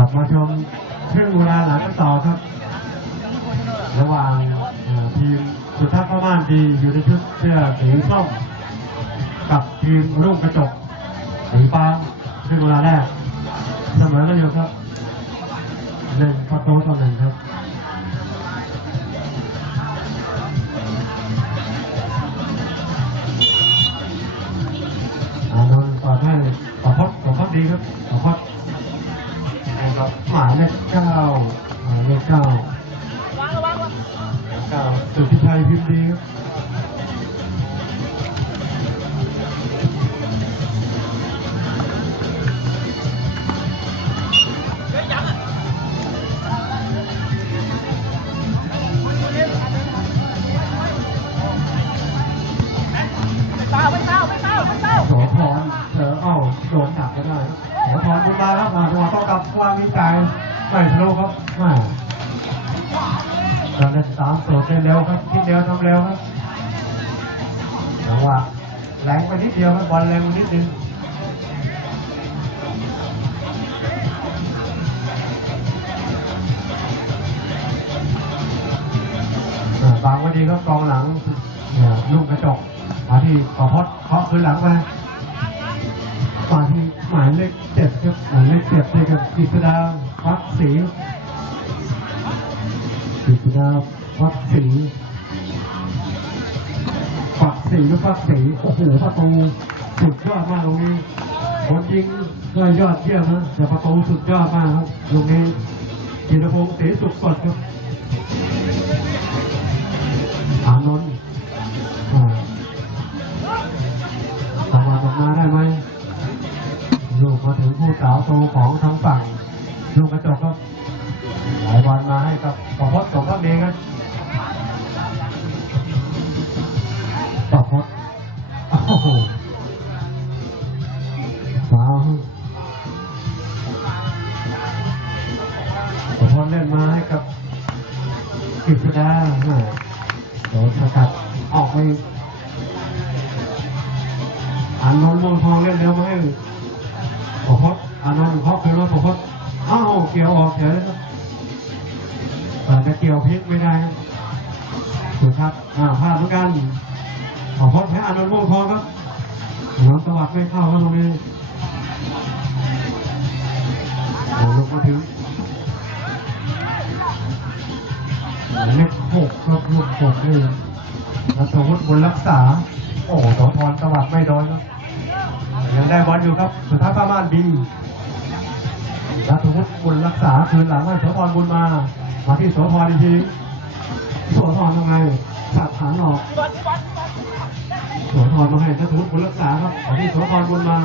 ลับมาชมครึ่งเวลาหลังกันต่อครับ ระหว่างทีมสุทัศน์พม่านดีอยู่ในชุดเสื้อสีส้มกับทีมรุ่งกระจกสีฟ้าครึ่งเวลาแรกเสมอกันอยู่ครับหนึ่งประตูต่อหนึ่งครับอานนท์ต่อให้ประพจน์ประพจน์ดีครับประพจน์นะ ครับหมายเลขเก้าหมายเลขเก้าเก้าสุทธิชัยพิมพ์ดีครับ ไม่ทะลุครับมาการเล่นสามตัวเต้นเร็วครับคิดเร็วทำเร็วครับจังหวะแรงไปนิดเดียวครับบอลแรงไปนิดนึงบางวันดีก็กองหลังเนี่ยลูกกระจกมาที่ประพจน์เคาะคืนหลังไปมาที่หมายเลขเจ็ดครับหมายเลขเจ็ดนี่ครับกิษดาวัดศรี กิษดาวัดศรีฝักศรีก็ฝักศรีโอ้โหประตูสุดยอดมากตรงนี้คนยิงก็ยอดเยี่ยมนะแต่ประตูสุดยอดมากครับตรงนี้จิรพงศ์ศรีสุขสดครับอานนท์อ่าสามารถออกมาได้ไหมลูกมาถึงผู้สาวโตของทางฝั่งลูกกระจกก็หลายวันมาให้กับประพจน์สองพักอง นะ ครับอ่าพลาดเหมือนกันขอพดแพ้อานนท์มงทองครับน้องตวัดไม่เข้าครับตรงนี้โอ้ลงมาถึงหมายเลขหกครับลูกหกนี่รัฐวุฒิบุญรักษา โอ้โหสพรตวัดไม่โดนครับยังได้บอลอยู่ครับสุดทัศน์พม่านบีรัฐวุฒิบุญรักษาคืนหลังให้โสพรบุญมา มาที่โสพรอีกทีโสพรทำไง สัดฐานออกโสพรมาให้รัฐวุฒิบุญรักษาครับมาที่โสพรบุญมา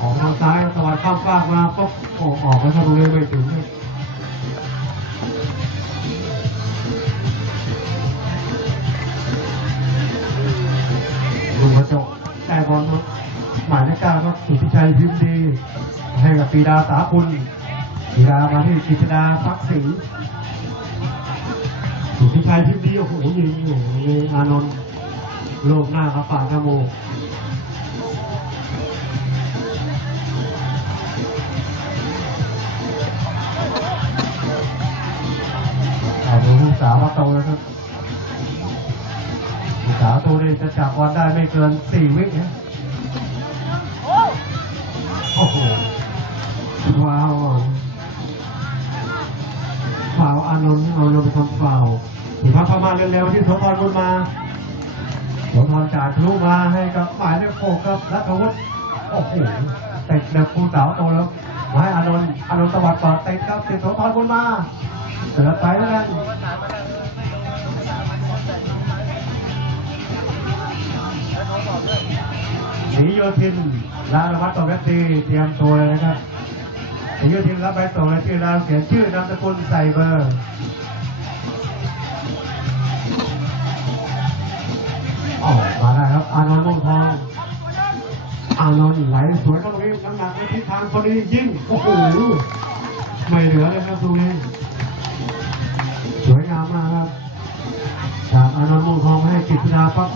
ออกทางซ้ายตวัสดข้ามฟากมาปุ๊บโอ้ออกไปทางตรงนี้ไม่ถึงลยลุงกระจกแต่บอลครับหมายเลขเก้าครับสุทธิชัยพิมพ์ดี ให้กับปีดาสาคุณปีดามาที่กิษดาพักศรี ชัยพิมพ์ดีโอ้โหยิงโอ้โหอานนท์โลกหน้าครับปากขโมกเอาดูลูกสาวมาโตแล้วครับสาวตัวนี้จะจับบอลได้ไม่เกินสี่วินะโอ้โหว้าว ฟาวอานนท์เอาลงไปทำฟาว ถือพักประมาณเร็วๆที่สมพรบุญมาสมพรจายทะลุมาให้กับหมายเลขหกกับรัฐวุฒิโอ้โหเตะแบบผู้สาวโตแล้วหมาให้อานนท์อานนท์ตวัสดก่อนเตะครับติดสมพรบุญมาเสือไปแล้วกันหนีโยธินลาลวัตต่อแวตตีเตรียมตัวเลยนะครับหนีโยธินรับใบส่งรายชื่อแล้วเขียนชื่อนามสกุลใส่เบอร์ ออกมาได้ครับ อานนท์ม่งทองอานนท์ไหลสวยตรงนี้น้ำหนักในทิศทางพอดียิ่งโอ้โหไม่เหลือเลยครับตรงนี้สวยงามมากครับจากอานนท์ม่งทองให้กิตนาปั๊บ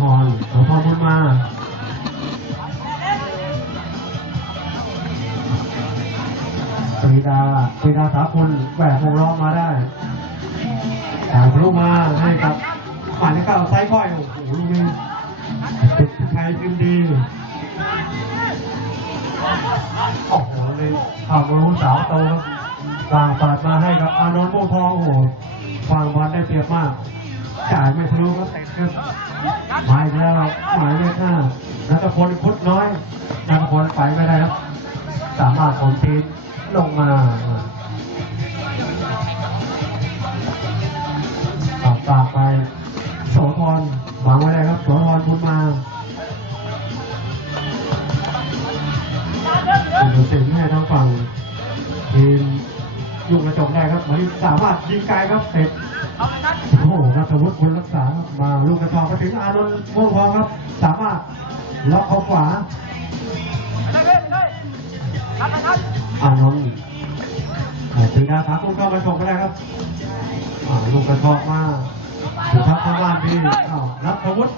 พรโสพรบุญมาปรีดาปรีดาสาคุณแหวกวงล้อมมาได้ถ่ายทะลุมาให้กับหมายเลขเก้าไซค่อยโอ้โหลูกนี้ติดไทยพิมพ์ดีโอ้โหเลยข่าวรู้สาวโตครับวางปาดมาให้กับอานนท์โมทองโอ้โหวางบอลได้เปรียบมากจ่ายไม่ทะลุก็เตะครับห มายแล้วหมายเลขห้านัทพลพุทธน้อยนัทพลไปไม่ได้ครับ สามารถผมทีลงมาตอบตาไปโสธรหวังไว้ได้ครับโสธรบุญมาคุณสิงให้ทางฝั่งทีมยุงกระจกได้ครับมาสามารถยิงไกลครับเสร็จ โอ้โหนัทวุฒิคุณรักษามาลูกกระทองไปถึงอานนท์ม่วงทองครับ สามารถล็อกเขาขวาอานนท์ตีดาสาคุณเข้ามาชมก็ได้ครับลูกกระทอกมาสุทัศน์ทางบ้านดีอ้าวนัทวุฒิ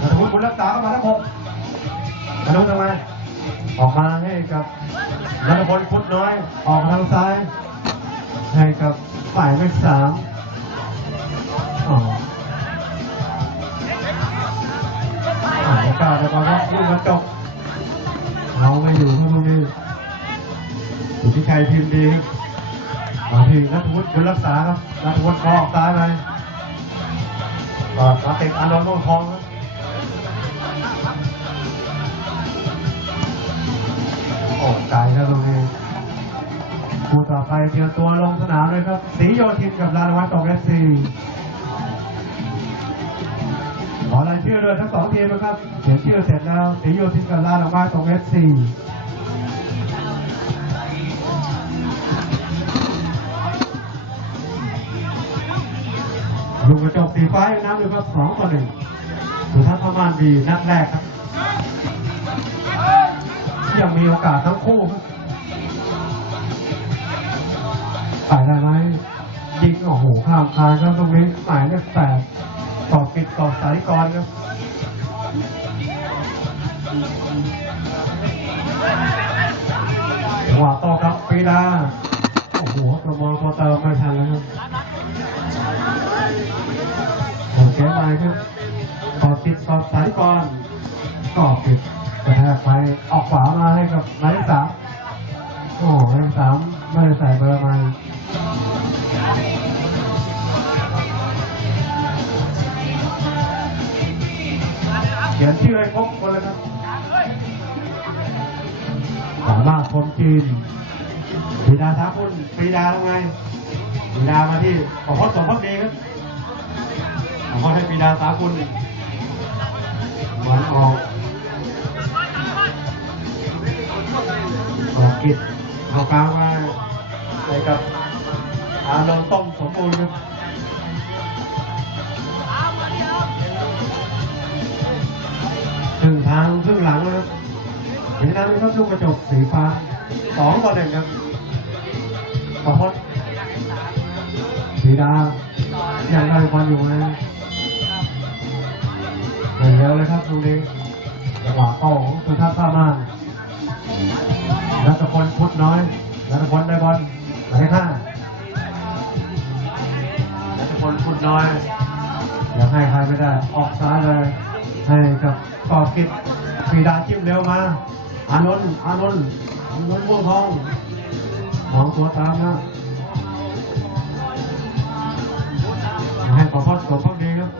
นัทวุฒิคุณรักษาเข้ามาแล้วหกอานนท์ทำไมออกมาให้กับนัทพลพุทธน้อยออกทางซ้ายให้กับฝ่ายเลขสาม อ๋ออ่าแล้วก็แล้วก็ลูกกระจกเราไม่อยู่ทุกลูกนี้อยู่ที่ชัยพิมพ์ดีมาที่นัทวุฒิคุณรักษาครับนัทวุฒิออกซ้ายไปก็มาเตะอารมณ์ทองครับโอ้ไกลครับตรงนี้คู่ต่อไปเตรียมตัวลงสนามเลยครับสีโยธินกับลานวัฒน์ตกเอสซี ชื่อด้วยทั้งสองทีมนะครับเขียนชื่อเสร็จแล้วสีโยธินกับลาลงมาตรงเอฟซีลูกกระจกสีฟ้าน้ำอยู่ครับสองต่อหนึ่งสุทัศน์ประมาณดีนัดแรกครับยังมีโอกาสทั้งคู่ไปได้ไหมยิงโอ้โหข้ามคานครับตรงนี้หมายเลขแปด ต่อปิดต่อสายกรครับจังหวะต่อครับปีดาโอ้โหกระมองตัวเติมไม่ทันแล้วครับโอ้แกมาครับต่อติดต่อสายกร จีนปรีดาท้าคุณปีดาทำไงปีดามาที่ขอพจน์สมพจน์ดีครับขอพจน์ให้ปีดาสาคุณหวันออกออกกิจเอากลางมาไปกับอานนท์ต้มสมบูรณ์ครับครึ่งทางครึ่งหลังแล้วครับเห็นนั้นครับลูกกระจกสีฟ้า สองต่อหนึ่งครับขอพดสีดายังได้บอลอยู่นะเดินเร็วเลยครับตรงนี้จังหวะเป้าของสุทัศน์ท่ามานรัตพลพุทธน้อยรัตพลได้บอลหมายข้ารัตพลพุทธน้อยอยากให้ใครไม่ได้ ออกซ้ายเลย ให้กับกอบกิจปีดาจิ้มเร็วมา อานนท์อานนท์ อานนท์ม่วงทองมองตัวตามนะให้ขอพอดขอพอดดีครับ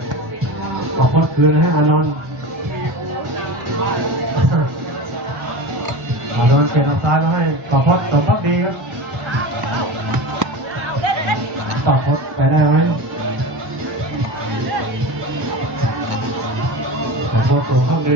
ขอพอดคืนให้อานนท์อานนท์เปลี่ยนออกซ้ายมาให้ขอพอดขอพอดดีครับต่อพอดไปได้ไหมขอพอดตัวพอด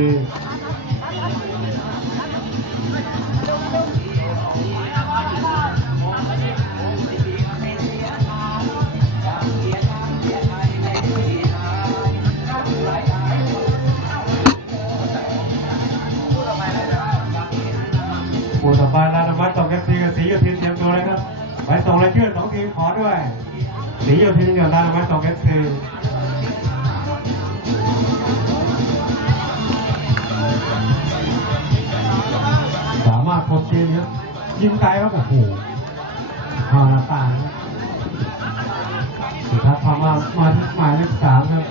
สุดท้ายพามามาที่หมายเลขสามครับ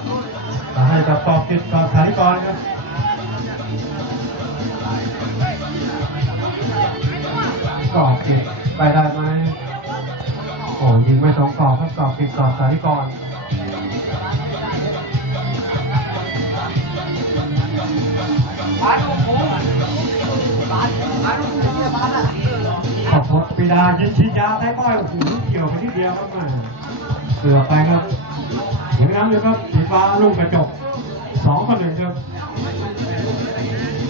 มาให้กับตอบติดต่อสายกรครับกอบเก็บไปได้ไหมโอ้ยิงไม่สองกอบครับกอบติดกอบสายก่อนขอบคุณปิดายิงชี้ยาได้ก้อยโอ้โหเกี่ยวไปนิดเดียวครับมา เกือไปครับอย่างนั้นเลยครับสีฟ้าลูกกระจกสองต่อหนึ่งครับ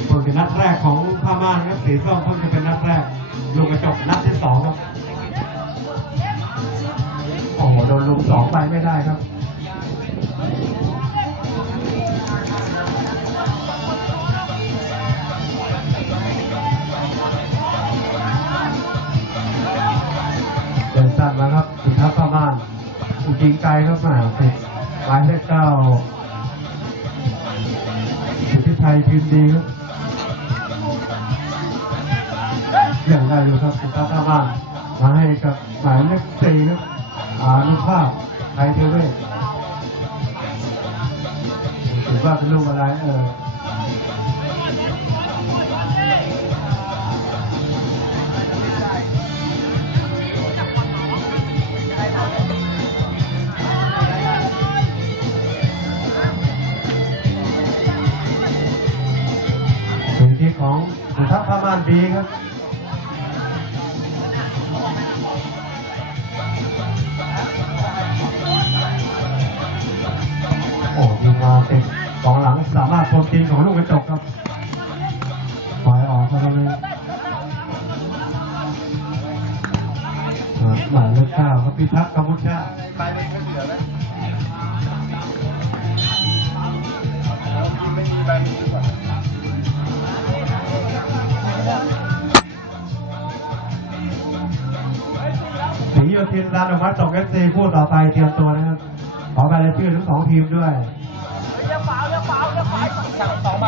เพิ่งเป็นนัดแรกของพม่านครับสีส้มเพิ่งจะเป็นนัดแรก ลูกกระจกนัดที่สองครับโอ้โหโดนลุมสองไปไม่ได้ครับ จริงไกลครับมาติดหลายเลขเก้าสุทธิชัยพิมพ์ดีครับ ดีครับโอ้ยิงมาเต็มสองหลังสามารถโคนตีของ สีโยธินลานอนุมัติส่งเอฟซีผู้ต่อไปเตรียมตัวนะครับ ขอไปเลยชื่อทั้งสองทีมด้วยสองใบ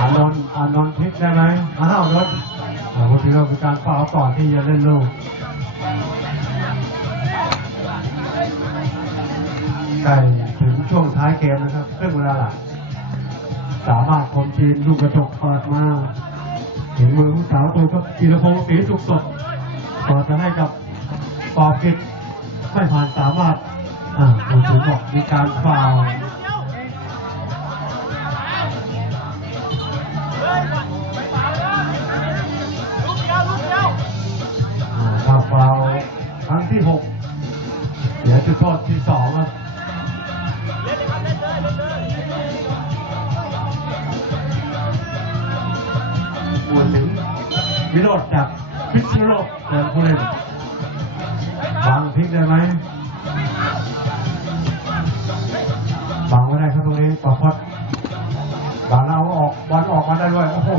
อานนท์อานนท์พลิกได้ไหมอ้าวรถอ่าพอดีเราเป็นการเป่าก่อนที่จะเล่นลูกใกล้ถึงช่วงท้ายเกมนะครับครึ่งเวลาหลัง สามารถคมจีนลูกกระจกเปิดมาถึงมือผู้สาวตัวก็ธีรพงศ์ศรีสุขสดเปิดจะให้กับปอบกิจไม่ผ่านสามารถอ่าผู้ถึงบอกมีการฟาวล์อ่าถ้าฟาวครั้งที่หกเดี๋ยวจุดโทษที่สองครับ วิโรจน์จากพิชโลกเดินผู้เล่นบางพลิกได้ไหมบังไม่ได้ครับตรงนี้ปะพดบาลเอาออกบอลออกมาได้ด้วยโอ้โห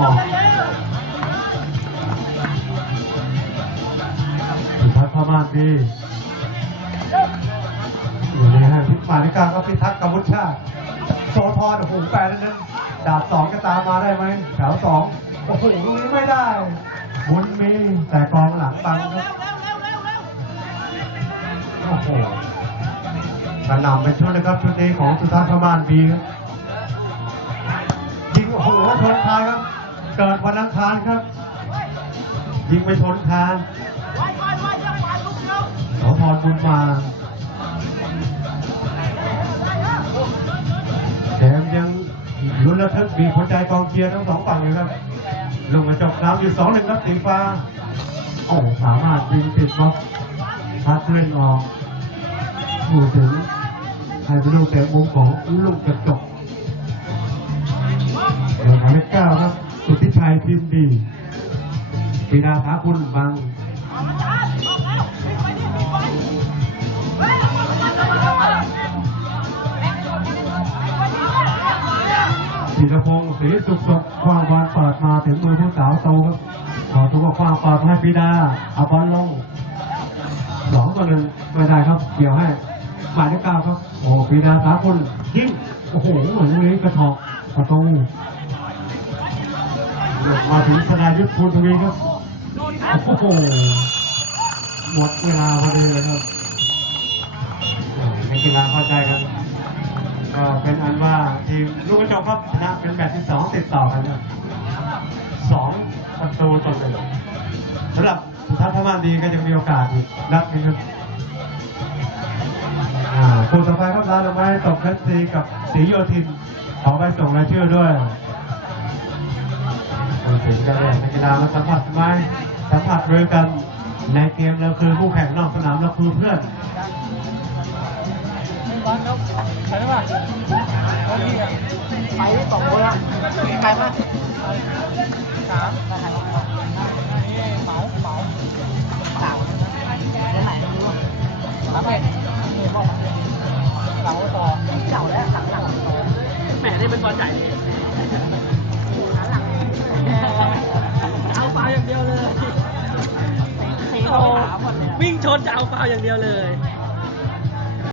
ออกสุพัฒน์พม่านดีอยู่ในห้างพิษมาธิการก็พิทักษ์กัมพูชาโซทอโอ้โหแปลแล้วนั้นดาบสองก็ตามมาได้ไหมแถวสองโอ้โหลูกนี้ไม่ได้ บุญมีแต่กองหลังบังครับโอ้โหกระหน่ำเป็นชุดนะครับชุดนี้ของสุทัศน์พมานดีครับยิงโอ้โหชนคานครับ เกิดวันอังคารครับ ยิงไปชนคานสอพรบุญมา ลุ้นระทึกบีบหัวใจกองเชียร์ทั้งสองฝั่งเลยครับ ลงกระจกน้ำอยู่สองหนึ่งครับสีฟ้าโอ้สามารถยิงติดบล็อกพัดเล่นออกพูถึงให้เป็นลูกเตะมุมของลูกกระจกหมายเลขเก้าครับ สุทธิชัยพิมพ์ดีปีดาภาคุณบาง รพงศ์ศรีสุขสคว้างบอลเปิดมาถึงมือผู้สาวโตครับขอตัวคว้างเปิดให้ปีดาเอาบอลลงสองต่อหนึ่งไม่ได้ครับ เกี่ยวให้หมายเลขเก้าครับ โอ้ปีดาสามคนยิงโอ้โหเหมือนนี้กระถอกประตูมาถึงธนายุทธภูลทวีครับโอ้โหหมดเวลาพอดีเลยครับในกีฬาเข้าใจกัน ก็เป็นอันว่าทีมลูกกระจกครับชนะเป็นแมตช์ที่สองติดต่อกันครับสองประตูต่อหนึ่งสำหรับสุทัศน์พม่านดีก็ยังมีโอกาสอีกนัดหนึงครับอ่าคู่ต่อไปครับลาดอกไม้ตกเพชรซีกับศรีโยธินขอไปส่งรายชื่อด้วยเราถึงกันเลยในกีฬามาสัมผัสไหมสัมผัสด้วยกันในเกมเราคือผู้แข่งนอกสนามเราคือเพื่อน ไม่ร้อนครับใช่ป่ะโอเคไปสองคนละไกลมาสามนี่เหมาเหมาเต่าเดี๋ยวไหนไม่รู้สามเอ็ดนี่บอกเหมาต่อเต่าแล้วหลังหลังแหมนี่เป็นบอลใหญ่เลยหลังหลังเอาฟาอย่างเดียวเลยเทโอ้เข้าขาหมดเลยวิ่งชนจะเอาฟาอย่างเดียวเลย